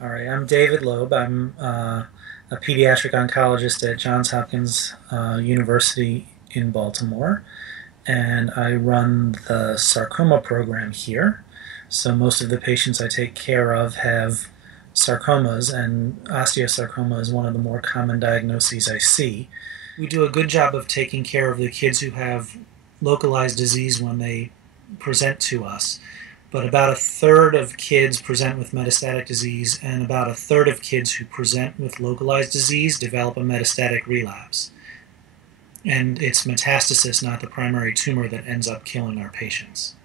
All right, I'm David Loeb. I'm a pediatric oncologist at Johns Hopkins University in Baltimore, and I run the sarcoma program here. So most of the patients I take care of have sarcomas, and osteosarcoma is one of the more common diagnoses I see. We do a good job of taking care of the kids who have localized disease when they present to us, but about a third of kids present with metastatic disease, and about a third of kids who present with localized disease develop a metastatic relapse. And it's metastasis, not the primary tumor, that ends up killing our patients.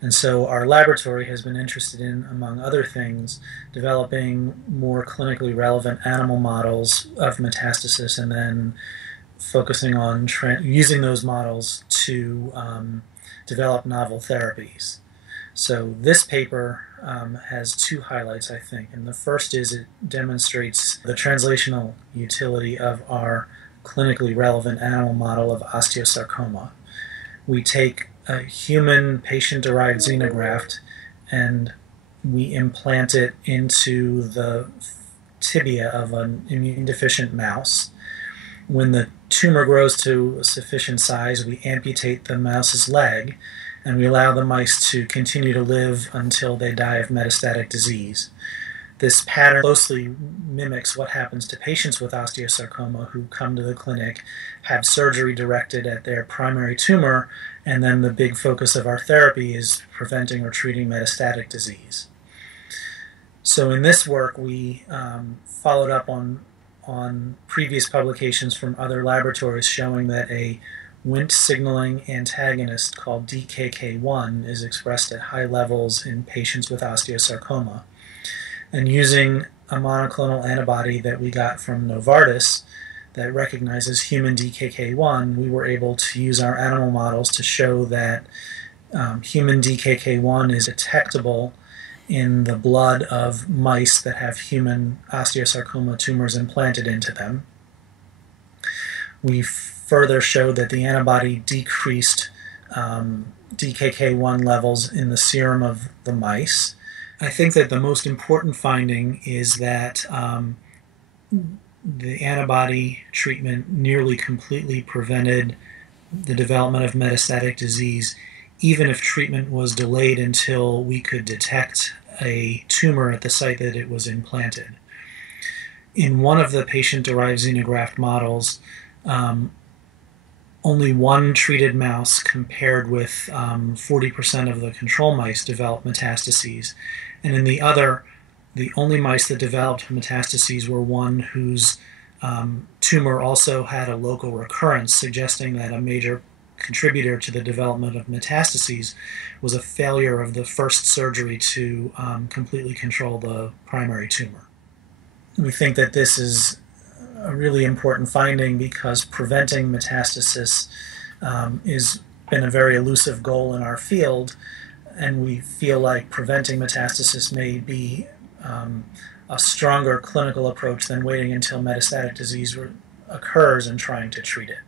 And so our laboratory has been interested in, among other things, developing more clinically relevant animal models of metastasis and then focusing on using those models to develop novel therapies. So this paper has two highlights, I think. And the first is it demonstrates the translational utility of our clinically relevant animal model of osteosarcoma. We take a human patient-derived xenograft and we implant it into the tibia of an immune-deficient mouse. When the tumor grows to a sufficient size, we amputate the mouse's leg, and we allow the mice to continue to live until they die of metastatic disease. This pattern closely mimics what happens to patients with osteosarcoma who come to the clinic, have surgery directed at their primary tumor, and then the big focus of our therapy is preventing or treating metastatic disease. So in this work, we followed up on previous publications from other laboratories showing that a Wnt signaling antagonist called DKK1 is expressed at high levels in patients with osteosarcoma. And using a monoclonal antibody that we got from Novartis that recognizes human DKK1, we were able to use our animal models to show that human DKK1 is detectable in the blood of mice that have human osteosarcoma tumors implanted into them. We further showed that the antibody decreased DKK1 levels in the serum of the mice. I think that the most important finding is that the antibody treatment nearly completely prevented the development of metastatic disease, even if treatment was delayed until we could detect a tumor at the site that it was implanted. In one of the patient-derived xenograft models, only one treated mouse compared with 40% of the control mice developed metastases. And in the other, the only mice that developed metastases were one whose tumor also had a local recurrence, suggesting that a major contributor to the development of metastases was a failure of the first surgery to completely control the primary tumor. We think that this is a really important finding because preventing metastasis has been a very elusive goal in our field, and we feel like preventing metastasis may be a stronger clinical approach than waiting until metastatic disease occurs and trying to treat it.